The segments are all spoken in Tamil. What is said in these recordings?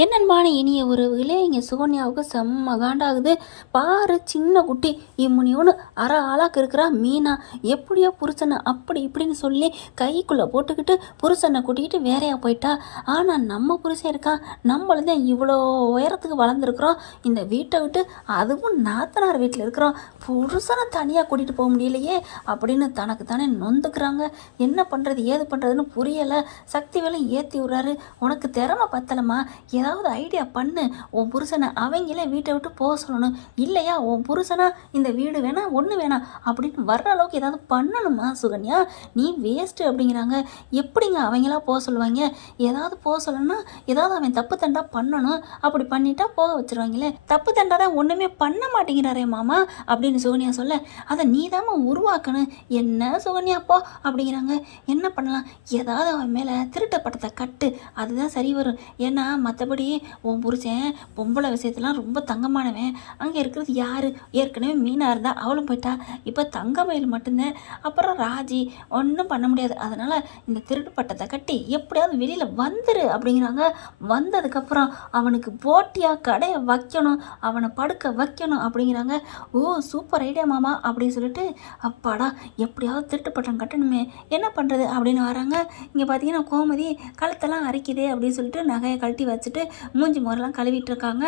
என்னன்பான இனிய உறவுகளே இங்கே சுகன்யாவுக்கு செம்ம காண்டாகுது. பாரு சின்ன குட்டி இம்முனியோன்னு அரை ஆளாக்கு இருக்கிறா மீனா. எப்படியோ புருஷனை அப்படி இப்படின்னு சொல்லி கைக்குள்ளே போட்டுக்கிட்டு புருஷனை கூட்டிக்கிட்டு வேறையா போயிட்டா. ஆனால் நம்ம புருஷன் இருக்கான் நம்மளும் தான் இவ்வளோ உயரத்துக்கு வளர்ந்துருக்குறோம். இந்த வீட்டை விட்டு அதுவும் நாத்தனார் வீட்டில் இருக்கிறோம். புருஷனை தனியாக கூட்டிகிட்டு போக முடியலையே அப்படின்னு தனக்கு தானே நொந்துக்கிறாங்க. என்ன பண்ணுறது ஏது பண்ணுறதுன்னு புரியலை. சக்தி வேலை ஏற்றி விட்றாரு. உனக்கு திறமை பத்தலமா ஏதாவது ஐடியா பண்ணு. உன் புருஷனை அவங்களே வீட்டை விட்டு போக சொல்லணும். இல்லையா? உன் புருஷனா இந்த வீடு வேணாம் ஒன்று வேணாம் அப்படின்னு வர்ற அளவுக்கு ஏதாவது பண்ணணுமா சுகன்யா? நீ வேஸ்ட்டு அப்படிங்கிறாங்க. எப்படிங்க அவங்களா போக சொல்லுவாங்க? ஏதாவது போக சொல்லணும்னா ஏதாவது அவன் தப்பு தண்டா பண்ணணும். அப்படி பண்ணிட்டா போக வச்சிருவாங்களே. தப்பு தண்டா தான் ஒன்றுமே பண்ண மாட்டேங்கிறாரே மாமா அப்படின்னு சுகன்யா சொல்ல. அதை நீ உருவாக்கணும். என்ன சுகன்யா போ அப்படிங்கிறாங்க. என்ன பண்ணலாம்? ஏதாவது அவன் மேலே திருட்ட படத்தை கட்டு. அதுதான் சரி வரும். ஏன்னா மற்றபடி உன் புருஷன் பொம்பளை விஷயத்தெல்லாம் ரொம்ப தங்கமானவன். அங்கே இருக்கிறது யார்? ஏற்கனவே மீனாக இருந்தால் அவளும் போயிட்டா. இப்போ தங்கமயில் மட்டும்தான். அப்புறம் ராஜி. ஒன்றும் பண்ண முடியாது. அதனால் இந்த திருட்டு பட்டத்தை கட்டி எப்படியாவது வெளியில் வந்துரு அப்படிங்கிறாங்க. வந்ததுக்கப்புறம் அவனுக்கு போட்டியாக கடையை வைக்கணும் அவனை படுக்க வைக்கணும் அப்படிங்கிறாங்க. ஓ சூப்பர் ஐடியா மாமா அப்படின்னு சொல்லிட்டு அப்பாடா எப்படியாவது திருட்டு பட்டம் கட்டணுமே. என்ன பண்ணுறது அப்படின்னு வராங்க. இங்கே பார்த்தீங்கன்னா கோமதி கழுத்தெல்லாம் அரைக்குதே அப்படின்னு சொல்லிட்டு நகையை கழட்டி வச்சுட்டு மூஞ்சி முறைலாம் கழுவிட்டு இருக்காங்க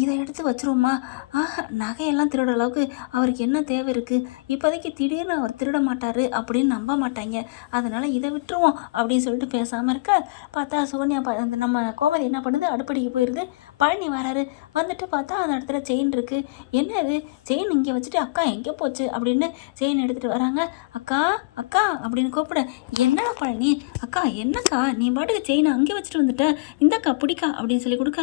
இதை எடுத்து வச்சிருவோமா? ஆஹா நகையெல்லாம் திருடுற அளவுக்கு அவருக்கு என்ன தேவை இருக்குது இப்போதைக்கு திடீர்னு அவர் திருட மாட்டார் அப்படின்னு நம்ப மாட்டாங்க. அதனால் இதை விட்டுருவோம் அப்படின்னு சொல்லிட்டு பேசாமல் இருக்க. பார்த்தா சோனியா பா அந்த நம்ம கோமதி என்ன பண்ணுது? அடுப்படிக்கு போயிடுது பழனி வராரு. வந்துட்டு பார்த்தா அந்த இடத்துல செயின் இருக்குது என்ன இது? செயின் இங்கே வச்சுட்டு அக்கா எங்கே போச்சு? அப்படின்னு செயின் எடுத்துகிட்டு வராங்க. அக்கா அக்கா அப்படின்னு கூப்பிட என்னடா பழனி? அக்கா என்னக்கா? நீ பாட்டுக்கு செயினை அங்கே வச்சுட்டு வந்துட்ட. இந்தக்கா பிடிக்கா அப்படின்னு சொல்லி கொடுக்க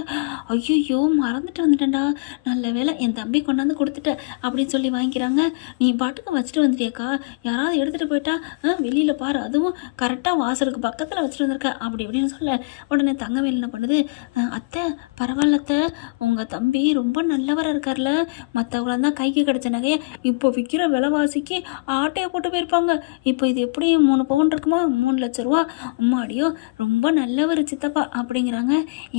ஐயோ மறந்துட்டு வந்துட்டேன்டா. நல்ல வேளை என் தம்பி கொண்டாந்து கொடுத்துட்ட அப்படின்னு சொல்லி வாங்கிக்கிறாங்க. நீ பாட்டுக்கு வச்சுட்டு வந்துட்டியக்கா. யாராவது எடுத்துகிட்டு போயிட்டா வெளியில் பாரு. அதுவும் கரெக்டாக வாசலுக்கு பக்கத்தில் வச்சுட்டு வந்திருக்க. அப்படி இப்படின்னு சொல்ல உடனே தங்கவேல் என்ன பண்ணுது அத்தை பரவாயில்ல அத்தை. உங்கள் தம்பி ரொம்ப நல்லவராக இருக்கார்ல. மற்றவங்களாம் தான் கைக்கு கிடச்ச நகையை இப்போ விற்கிற விலைவாசிக்கு ஆட்டையை போட்டு போயிருப்பாங்க. இப்போ இது எப்படி மூணு பவுன் இருக்குமா? மூணு லட்ச ரூபா. அம்மாடியோ ரொம்ப நல்லவர் சித்தப்பா. அப்படிங்கிறாங்க.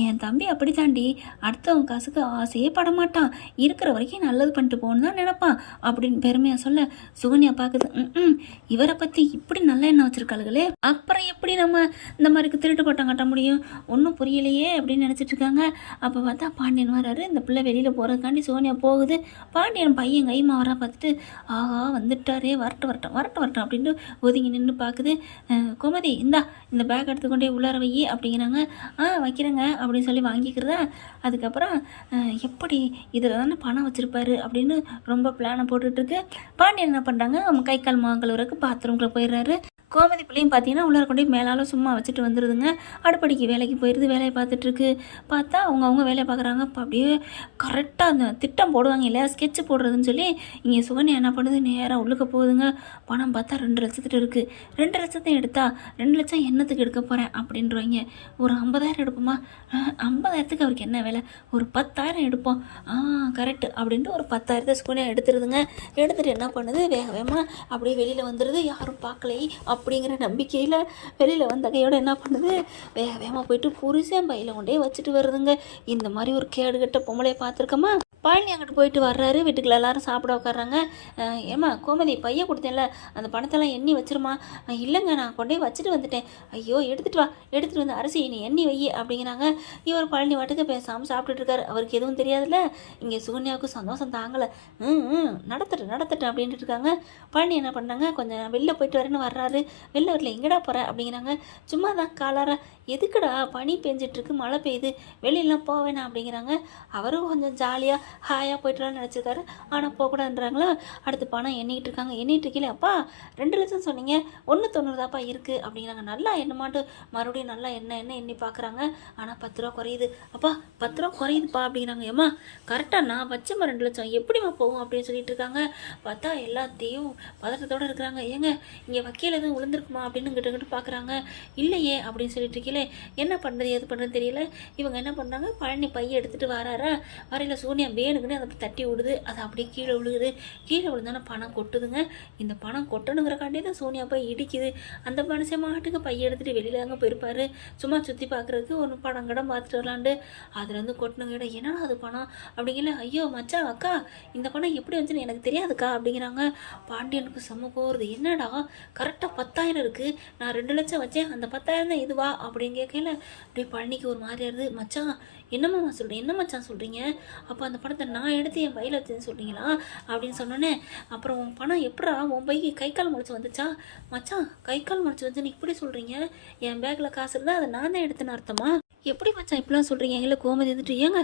என் தம்பி அப்படி தாண்டி அடுத்தவன் காசுக்கு ஆசையே படமாட்டான். இருக்கிற வரைக்கும் நல்லது பண்ணிட்டு போகணும் தான் நினைப்பான் அப்படின்னு பெருமையாக சொல்ல சுகன்யா பார்க்குது. ம் இவரை பற்றி இப்படி நல்ல எண்ணம் வச்சிருக்காளுகளே? அப்புறம் எப்படி நம்ம இந்த மாதிரி திருட்டு பட்டம் கட்ட முடியும்? ஒன்றும் புரியலையே அப்படின்னு நினச்சிட்டு இருக்காங்க. அப்போ பார்த்தா பாண்டியன் வராரு. இந்த பிள்ளை வெளியில் போகிறதுக்காண்டி சோனியா போகுது. பாண்டியன் பையன் கைமா வரா பார்த்துட்டு ஆஹா வந்துட்டாரே வரட்டு வரட்டும் வரட்டு வரட்டும் அப்படின்ட்டு ஒதுங்கி நின்று பார்க்குது. குமதி இந்தா இந்த பேக் எடுத்துக்கொண்டே உள்ளார வை அப்படிங்கிறாங்க. ஆ வைக்கிறேங்க அப்படின்னு சொல்லி வாங்கிக்கிறதா அதுக்கப்புறம் எப்படி இதில் தானே பணம் வச்சுருப்பாரு? அப்படின்னு ரொம்ப பிளானை போட்டுட்ருக்கு பாண்டியன் என்ன பண்ணுறாங்க கை கால் மாங்கலூருக்கு பாத்ரூம்குள்ளே போயிடுறாரு. கோமதி பிள்ளையும் பார்த்தீங்கன்னா உள்ளார கொண்டு போய் மேலால சும்மா வச்சுட்டு வந்துடுதுங்க அடுப்படிக்கு வேலைக்கு போயிடுது வேலையை பார்த்துட்ருக்கு பார்த்தா அவங்க அவங்க வேலையை பார்க்குறாங்க. அப்போ அப்படியே கரெக்டாக அந்த திட்டம் போடுவாங்க இல்லையா? ஸ்கெட்ச் போடுறதுன்னு சொல்லி இங்கே சுகன்யா என்ன பண்ணுது? நேராக உள்ளுக்க போகுதுங்க. பணம் பார்த்தா ரெண்டு லட்சத்துட்டு இருக்குது ரெண்டு லட்சத்தையும் எடுத்தா ரெண்டு லட்சம் என்னத்துக்கு எடுக்க போகிறேன் அப்படின்றவங்க. ஒரு ஐம்பதாயிரம் எடுப்போமா? ஐம்பதாயிரத்துக்கு அவருக்கு என்ன வேலை? ஒரு பத்தாயிரம் எடுப்போம். ஆ கரெக்ட் அப்படின்ட்டு ஒரு பத்தாயிரத்தை சுகன்யா எடுத்துருதுங்க. எடுத்துகிட்டு என்ன பண்ணுது? வேக வேகமாக அப்படியே வெளியில் வந்துடுது யாரும் பார்க்கலையே அப்படிங்கிற நம்பிக்கையில் வெளியில் வந்த கையோட என்ன பண்ணுது? வேக வேகமாக போயிட்டு புருஷன் பையில் கொண்டே வச்சுட்டு வருதுங்க. இந்த மாதிரி ஒரு கேடுகட்ட பொம்பளையை பார்த்துருக்கோமா? பழனி அங்கிட்டு போயிட்டு வர்றாரு. வீட்டுக்குள்ள எல்லாரும் சாப்பிட உட்காடுறாங்க ஏமா ஏம்மா கோமதி பைய கொடுத்தேன்ல. அந்த பணத்தெல்லாம் எண்ணி வச்சிருமா? இல்லைங்க நான் கொண்டே வச்சுட்டு வந்துட்டேன். ஐயோ எடுத்துட்டு வா எடுத்துட்டு வந்து அரிசி நீ எண்ணி வை அப்படிங்கிறாங்க. இவர் பழனி வாட்டுக்கு பேசாமல் சாப்பிட்டுட்டு இருக்காரு. அவருக்கு எதுவும் தெரியாதுல்ல. இங்கே சுகன்யாவுக்கு சந்தோஷம் தாங்கலை. ம் ம் நடத்துட்டு நடத்துட்டு அப்படின்ட்டு இருக்காங்க. பழனி என்ன பண்ணாங்க கொஞ்சம் வெளில போயிட்டு வரேன்னு வர்றாரு. வெளில வரல எங்கடா போகிற அப்படிங்கிறாங்க. சும்மா தான் காலார எதுக்குடா பனி பெஞ்சிட்ருக்கு மழை பெய்யுது வெளியெல்லாம் போவேணா அப்படிங்கிறாங்க. அவரும் கொஞ்சம் ஜாலியாக ஹாயாக போயிட்டுலான்னு நினச்சிருக்காரு. ஆனால் போகக்கூடாதுன்றாங்களா? அடுத்து பணம் எண்ணிகிட்டு இருக்காங்க. எண்ணிட்டு இருக்கீங்களே அப்பா ரெண்டு லட்சம் சொன்னீங்க. ஒன்று தொண்ணூறுதாப்பா இருக்குது அப்படிங்கிறாங்க. நல்லா எண்ணமாட்டு மறுபடியும் நல்லா என்ன என்ன எண்ணி பார்க்குறாங்க ஆனால் பத்து ரூபா குறையுது. அப்பா பத்து ரூபா குறையுதுப்பா. அப்படிங்கிறாங்க. ஏம்மா கரெக்டாக நான் வச்சம்மா ரெண்டு லட்சம் எப்படிம்மா போகும்? அப்படின்னு சொல்லிட்டு இருக்காங்க. பார்த்தா எல்லாத்தையும் பதட்டத்தோடு இருக்கிறாங்க. ஏங்க இங்கே வக்கீல் எதுவும் விழுந்திருக்குமா அப்படின்னு கிட்ட கிட்ட பார்க்குறாங்க இல்லையே அப்படின்னு சொல்லிட்டு இருக்கீங்களே என்ன பண்ணுறது எது பண்ணுறது தெரியல. இவங்க என்ன பண்ணுறாங்க பழனி பைய எடுத்துகிட்டு வராரா? வரையில் சூனியம் வேணுக்குன்னு அதை தட்டி விடுது. அது அப்படியே கீழே விழுகுது. கீழே விழுந்தானே பணம் கொட்டுதுங்க. இந்த பணம் கொட்டணுங்கிறக்காண்டி தான் சோனியா போய் இடிக்குது. அந்த மனுஷன் மாட்டுக்கு பைய எடுத்துகிட்டு வெளியில தாங்க போயிருப்பாரு. சும்மா சுற்றி பார்க்குறதுக்கு ஒரு படம் கடம் பார்த்துட்டு வரலாண்டு அதில் வந்து கொட்டணுங்க. இடம் என்னடா அது பணம்? அப்படிங்கல ஐயோ மச்சான் அக்கா இந்த பணம் எப்படி வந்துச்சுன்னு எனக்கு தெரியாதுக்கா அப்படிங்கிறாங்க. பாண்டியனுக்கு செம்ம போகிறது என்னடா கரெக்டாக பத்தாயிரம் இருக்குது நான் ரெண்டு லட்சம் வச்சேன். அந்த பத்தாயிரம் தான் இதுவா? அப்படின்னு கேட்கல அப்படியே பழனிக்கு ஒரு மாதிரியாருது மச்சான் என்னம்மா சொல்கிறேன் என்ன மச்சான் சொல்கிறீங்க அப்போ அந்த பணத்தை நான் எடுத்து என் பையில் வச்சேன்னு சொல்கிறீங்களா அப்படின்னு சொன்னோன்னே அப்புறம் உன் பணம் எப்படா உன் பைக்கு கை கால் முளைச்சி வந்துச்சா? மச்சான் கை கால் முளைச்சி நீ இப்படி சொல்கிறீங்க என் பேக்கில் காசு இருந்தால் அதை நான் தான் எடுத்துன்னு அர்த்தமா? எப்படி மச்சான் இப்படிலாம் சொல்கிறீங்க எங்களை கோமதி வந்துட்டு ஏங்க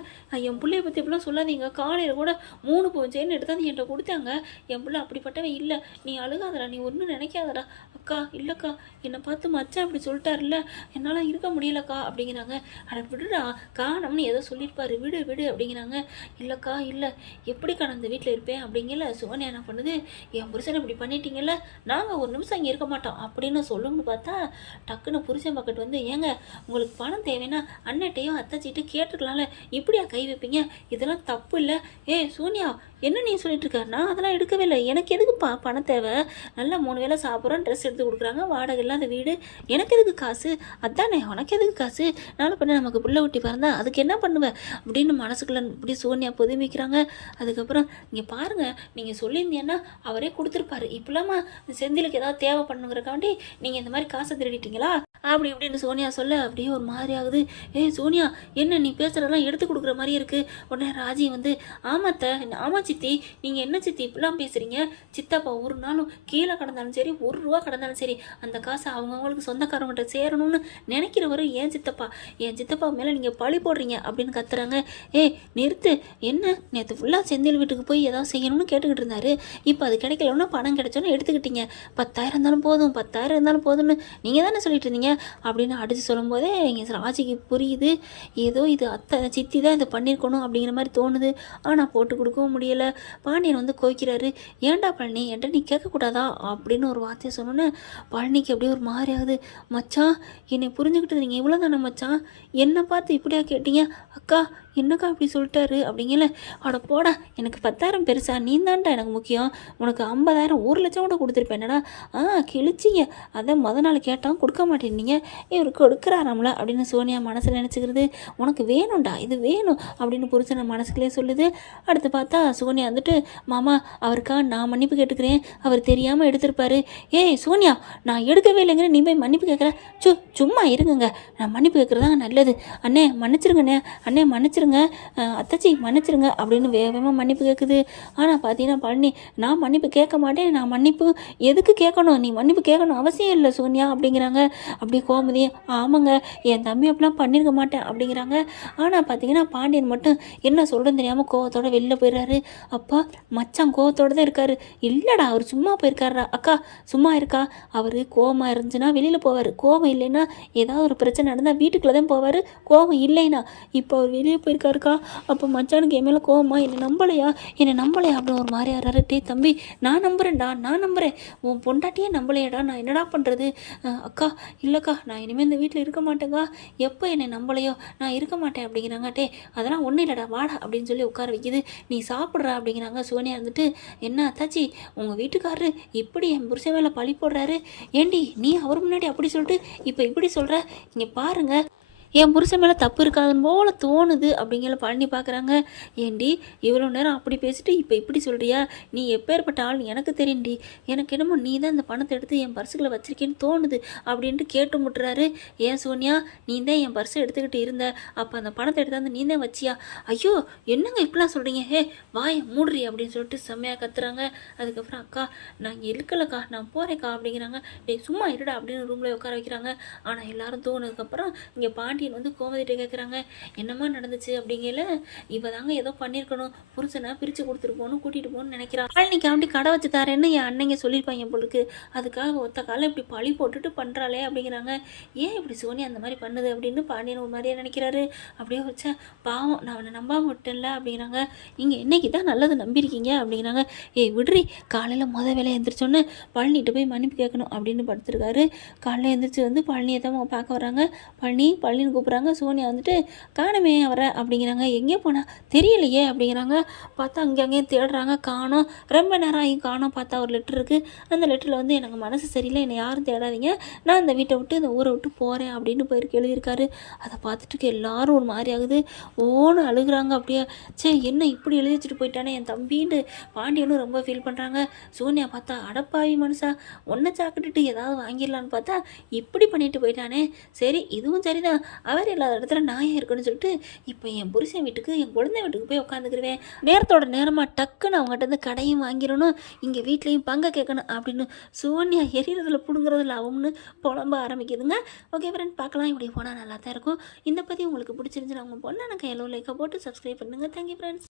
என் பிள்ளைய பற்றி இப்படிலாம் சொல்லாதீங்க. காலையில் கூட மூணு பவுன் செயின் எடுத்தாந்து என்கிட்ட கொடுத்தாங்க. என் பிள்ளை அப்படிப்பட்டவன் இல்லை. நீ அழுகாதடா நீ ஒன்றும் நினைக்காதடா. அக்கா இல்லைக்கா என்னை பார்த்து மச்சான் அப்படி சொல்லிட்டாருல்ல. என்னால் இருக்க முடியலக்கா அப்படிங்கிறாங்க. அட விடுடா காணம்னு ஏதோ சொல்லியிருப்பாரு. விடு விடு அப்படிங்கிறாங்க. இல்லைக்கா இல்லை. எப்படிக்கா நான் இந்த வீட்டில் இருப்பேன்? அப்படிங்கல சுவன் என்ன பண்ணுது? என் புருஷனை இப்படி பண்ணிட்டீங்கல்ல? நாங்கள் ஒரு நிமிஷம் இங்கே இருக்க மாட்டோம். அப்படின்னு சொல்லணும்னு பார்த்தா டக்குன்னு புருஷன் பக்கெட் வந்து ஏங்க உங்களுக்கு பணம் தேவைன்னா அண்ணட்டையும் அத்தாச்சிட்டு கேட்டுருக்கலாம்ல. இப்படியா கை வைப்பீங்க? இதெல்லாம் தப்பு இல்லை. ஏய் சூன்யா என்ன நீ சொல்லிட்டு இருக்காருன்னா அதெல்லாம் எடுக்கவே இல்லை. எனக்கு எதுக்குப்பா பணம் தேவை? நல்லா மூணு வேளை சாப்பிட்றோம் ட்ரெஸ் எடுத்து கொடுக்குறாங்க வாடகை இல்லாத வீடு. எனக்கு எதுக்கு காசு? அதானே உனக்கு எதுக்கு காசு? நாளை பண்ண நமக்கு புள்ள ஊட்டி பிறந்தா அதுக்கு என்ன பண்ணுவேன் அப்படின்னு மனசுக்குள்ள இப்படி சோனியா புதுமிக்கிறாங்க. அதுக்கப்புறம் இங்கே பாருங்க நீங்கள் சொல்லியிருந்தீங்கன்னா அவரே கொடுத்துருப்பாரு. இப்படிலாமா செந்திலுக்கு ஏதாவது தேவை பண்ணுங்கிறக்காண்டி நீங்கள் இந்த மாதிரி காசை திருடிட்டீங்களா? அப்படி இப்படின்னு சோனியா சொல்ல அப்படியே ஒரு மாதிரி ஆகுது. ஏய் சோனியா என்ன நீ பேசுகிறதெல்லாம் எடுத்து கொடுக்குற மாதிரி இருக்குது உடனே ராஜி வந்து ஆமாத்த ஆமாச்சி சித்தி நீங்கள் என்ன சித்தி இப்படிலாம் பேசுகிறீங்க சித்தப்பா ஒரு நாளும் கீழே கடந்தாலும் சரி ஒரு ரூபா கடந்தாலும் சரி அந்த காசை அவங்கவுங்களுக்கு சொந்தக்காரவங்கள்ட்ட சேரணும்னு நினைக்கிறவரும் ஏன் சித்தப்பா? என் சித்தப்பா மேலே நீங்கள் பழி போடுறீங்க அப்படின்னு கத்துறாங்க. ஏ நிறுத்து. என்ன? நேற்று ஃபுல்லாக செந்தில் வீட்டுக்கு போய் ஏதாவது செய்யணும்னு கேட்டுக்கிட்டு இருந்தாரு. இப்போ அது கிடைக்கலன்னா பணம் கிடைச்சோன்னு எடுத்துக்கிட்டீங்க. பத்தாயிரம் இருந்தாலும் போதும் பத்தாயிரம் இருந்தாலும் போதும்னு நீங்கள் தானே சொல்லிட்டு இருந்தீங்க? அப்படின்னு அடித்து சொல்லும்போதே எங்கள் ராஜிக்கு புரியுது. ஏதோ இது அத்தை சித்தி தான் இதை பண்ணியிருக்கணும் அப்படிங்கிற மாதிரி தோணுது. ஆனால் போட்டு கொடுக்கவும் முடியலை. பாண்டியன் வந்து கோய்க்கிறாரு ஏன்டா பழனி என்கிட்ட நீ கேட்கக்கூடாதா? அப்படின்னு ஒரு வார்த்தையை சொன்னோன்னே பழனிக்கு அப்படியே ஒரு மாதிரி ஆகுது. மச்சான் என்னை புரிஞ்சுக்கிட்டு நீங்கள் இவ்வளோ தானே மச்சான்? என்னை பார்த்து இப்படியா கேட்டீங்க? அக்கா என்னக்கா அப்படி சொல்லிட்டாரு? அப்படிங்கல அட போடா எனக்கு பத்தாயிரம் பெருசா நீ தான்டா எனக்கு முக்கியம். உனக்கு ஐம்பதாயிரம் ஒரு லட்சம் கூட கொடுத்துருப்பேன். என்னடா? ஆ கிழிச்சிங்க. அதான் மொதல் நாள் கேட்டால் கொடுக்க மாட்டேன்னீங்க இவர் கொடுக்குறாராம்ல அப்படின்னு சோனியா மனசில் நினச்சிக்கிறது. உனக்கு வேணும்டா இது வேணும் அப்படின்னு புருஷனை மனசுக்குள்ளே சொல்லுது. அடுத்து பார்த்தா சோனியா வந்துட்டு மாமா அவருக்கா நான் மன்னிப்பு கேட்டுக்கிறேன். அவர் தெரியாமல் எடுத்திருப்பாரு. ஏய் சோனியா நான் எடுக்கவே இல்லைங்கிற நீ போய் மன்னிப்பு கேட்குறேன் சு சும்மா இருங்குங்க. நான் மன்னிப்பு கேட்குறதா நல்லது. அண்ணே மன்னிச்சிருங்கண்ணே. அண்ணே மன்னிச்சிருங்க. அத்தாச்சி மன்னிச்சிருங்க அப்படின்னு வேகமாக மன்னிப்பு கேட்குது ஆனால் பார்த்தீங்கன்னா பழனி நான் மன்னிப்பு கேட்க மாட்டேன். நான் மன்னிப்பு எதுக்கு கேட்கணும்? நீ மன்னிப்பு கேட்கணும் அவசியம் இல்லை சோனியா அப்படிங்கிறாங்க. அப்படி கோமதி ஆமாங்க என் தம்பி அப்படிலாம் பண்ணியிருக்க மாட்டேன் அப்படிங்கிறாங்க. ஆனால் பார்த்தீங்கன்னா பாண்டியன் மட்டும் என்ன சொல்கிறேன்னு தெரியாமல் கோவத்தோட வெளில போயிடுறாரு. அப்பா மச்சான் கோவத்தோட தான் இருக்காரு. இல்லைடா அவர் சும்மா போயிருக்காரா அக்கா சும்மா இருக்கா? அவர் கோவமாக இருந்துச்சுன்னா வெளியில் போவார். கோவம் இல்லைன்னா ஏதாவது ஒரு பிரச்சனை நடந்தால் வீட்டுக்குள்ளே தான் போவார். கோவம் இல்லைனா இப்போ அவர் வெளியே போய் போயிருக்காருக்கா அப்போ மச்சானுக்கு என் மேலே கோவமா? என்னை நம்பலையா? என்னை நம்பலையா? அப்படின்னு ஒரு மாதிரி ஆறாரு. டே தம்பி நான் நம்புறேன்டா நான் நம்புகிறேன் உன் பொண்டாட்டியே நம்பலையாடா நான் என்னடா பண்ணுறது அக்கா இல்லைக்கா நான் இனிமேல் இந்த வீட்டில் இருக்க மாட்டேங்கா எப்போ என்னை நம்பலையோ? நான் இருக்க மாட்டேன் அப்படிங்கிறாங்க. டே அதெல்லாம் ஒன்றும் இல்லைடா வாடா அப்படின்னு சொல்லி உட்கார வைக்கிது. நீ சாப்பிட்றா அப்படிங்கிறாங்க. சோனியா இருந்துட்டு என்ன அத்தாச்சி உங்கள் வீட்டுக்காரரு இப்படி என் புருஷன் மேலே பழி போடுறாரு? ஏண்டி நீ அவர் முன்னாடி அப்படி சொல்லிட்டு இப்போ இப்படி சொல்கிற இங்கே பாருங்கள் என் புருஷன் மேலே தப்பு இருக்காதுன்னு போல தோணுது அப்படிங்கிற பழனி பார்க்குறாங்க ஏண்டி இவ்வளோ நேரம் அப்படி பேசிட்டு இப்போ இப்படி சொல்கிறியா நீ எப்பேற்பட்ட ஆள் எனக்கு தெரியும்டி. எனக்கு என்னமோ நீ தான் இந்த பணத்தை எடுத்து என் பர்சுக்குள்ளே வச்சிருக்கேன்னு தோணுது அப்படின்ட்டு கேட்டு முட்டுறாரு. ஏன் சோனியா? நீ தான் என் பர்ஸை எடுத்துக்கிட்டு இருந்த. அப்போ அந்த பணத்தை எடுத்தாந்து நீ தான் வச்சியா? ஐயோ என்னங்க இப்படிலாம் சொல்கிறீங்க ஹே வாய மூடுறி அப்படின்னு சொல்லிட்டு செம்மையாக கத்துறாங்க. அதுக்கப்புறம் அக்கா நான் இங்கே இருக்கலக்கா நான் போகிறேக்கா அப்படிங்கிறாங்க. டேய் சும்மா இருடா அப்படின்னு ரூமில் உட்கார வைக்கிறாங்க. ஆனால் எல்லாரும் தோணுதுக்கப்புறம் இங்கே பாண்டி பாண்டியன் வந்து கோமதிட்ட கேட்குறாங்க என்னம்மா நடந்துச்சு? அப்படிங்கல இவ தாங்க ஏதோ பண்ணியிருக்கணும் புருஷனை பிரித்து கொடுத்துட்டு போகணும் கூட்டிகிட்டு போகணும்னு நினைக்கிறான் பழனிக்கு அவன்ட்டி கடை வச்சு தரேன்னு என் அண்ணங்க சொல்லியிருப்பாங்க பொழுது அதுக்காக ஒத்த காலம் இப்படி பழி போட்டுட்டு பண்ணுறாளே அப்படிங்கிறாங்க. ஏன் இப்படி சோனி அந்த மாதிரி பண்ணுது? அப்படின்னு பாண்டியன் ஒரு மாதிரியே நினைக்கிறாரு. அப்படியே வச்சா பாவம் நான் அவனை நம்பாம விட்டேன்ல அப்படிங்கிறாங்க. நீங்கள் என்னைக்கு தான் நல்லது நம்பியிருக்கீங்க? அப்படிங்கிறாங்க. ஏய் விடுறி காலையில் முத வேலை எந்திரிச்சோன்னு பழனிட்டு போய் மன்னிப்பு கேட்கணும் அப்படின்னு படுத்துருக்காரு. காலையில் எழுந்திரிச்சு வந்து பழனியை தான் பார்க்க வராங்க. பழனி பழனி கூப்பிட்றாங்க. சோனியா வந்துட்டு காணுமே அவரை அப்படிங்கிறாங்க. எங்கே போனால் தெரியலையே அப்படிங்கிறாங்க. பார்த்தா அங்கே அங்கேயும் தேடுறாங்க. காணோம். ரொம்ப நேரம் ஆகியும் காணோம். பார்த்தா ஒரு லெட்டர் இருக்குது அந்த லெட்டரில் வந்து எனக்கு மனசு சரியில்லை. என்னை யாரும் தேடாதீங்க. நான் அந்த வீட்டை விட்டு இந்த ஊரை விட்டு போகிறேன் அப்படின்னு போயிருக்கு எழுதியிருக்காரு. அதை பார்த்துட்டு எல்லாரும் ஒரு மாதிரி ஆகுது. ஓன்னு அழுகுறாங்க அப்படியே. சே என்ன இப்படி எழுதி வச்சுட்டு போயிட்டானே? என் தம்பின்னு பாண்டியனும் ரொம்ப ஃபீல் பண்ணுறாங்க சோனியா பார்த்தா அடப்பாவி மனுஷா ஒன்றை சாக்கிட்டுட்டு ஏதாவது வாங்கிடலான்னு பார்த்தா இப்படி பண்ணிட்டு போயிட்டானே. சரி இதுவும் சரிதான். அவர் இல்லாத இடத்துல நான் ஏன் சொல்லிட்டு இப்போ என் புருஷன் வீட்டுக்கு என் குழந்தை வீட்டுக்கு போய் உட்காந்துக்கிருவேன் நேரத்தோட நேரமாக டக்குன்னு அவங்ககிட்ட இருந்து கடையும் வாங்கிடணும் இங்கே வீட்லேயும் பங்கை கேட்கணும் அப்படின்னு சோனியா எரியறதுல பிடுங்குறதுல ஆகும்னு புலம்ப ஆரம்பிக்குதுங்க. ஓகே ஃப்ரெண்ட் பார்க்கலாம். இப்படி போனால் நல்லா தான் இருக்கும். இந்த பற்றி உங்களுக்கு பிடிச்சிருந்துச்சுன்னா அவங்க பொண்ணு எனக்கு எல்லோ லைக்கை போட்டு சப்ஸ்கிரைப் பண்ணுங்கள் தேங்க்யூ ஃப்ரெண்ட்ஸ்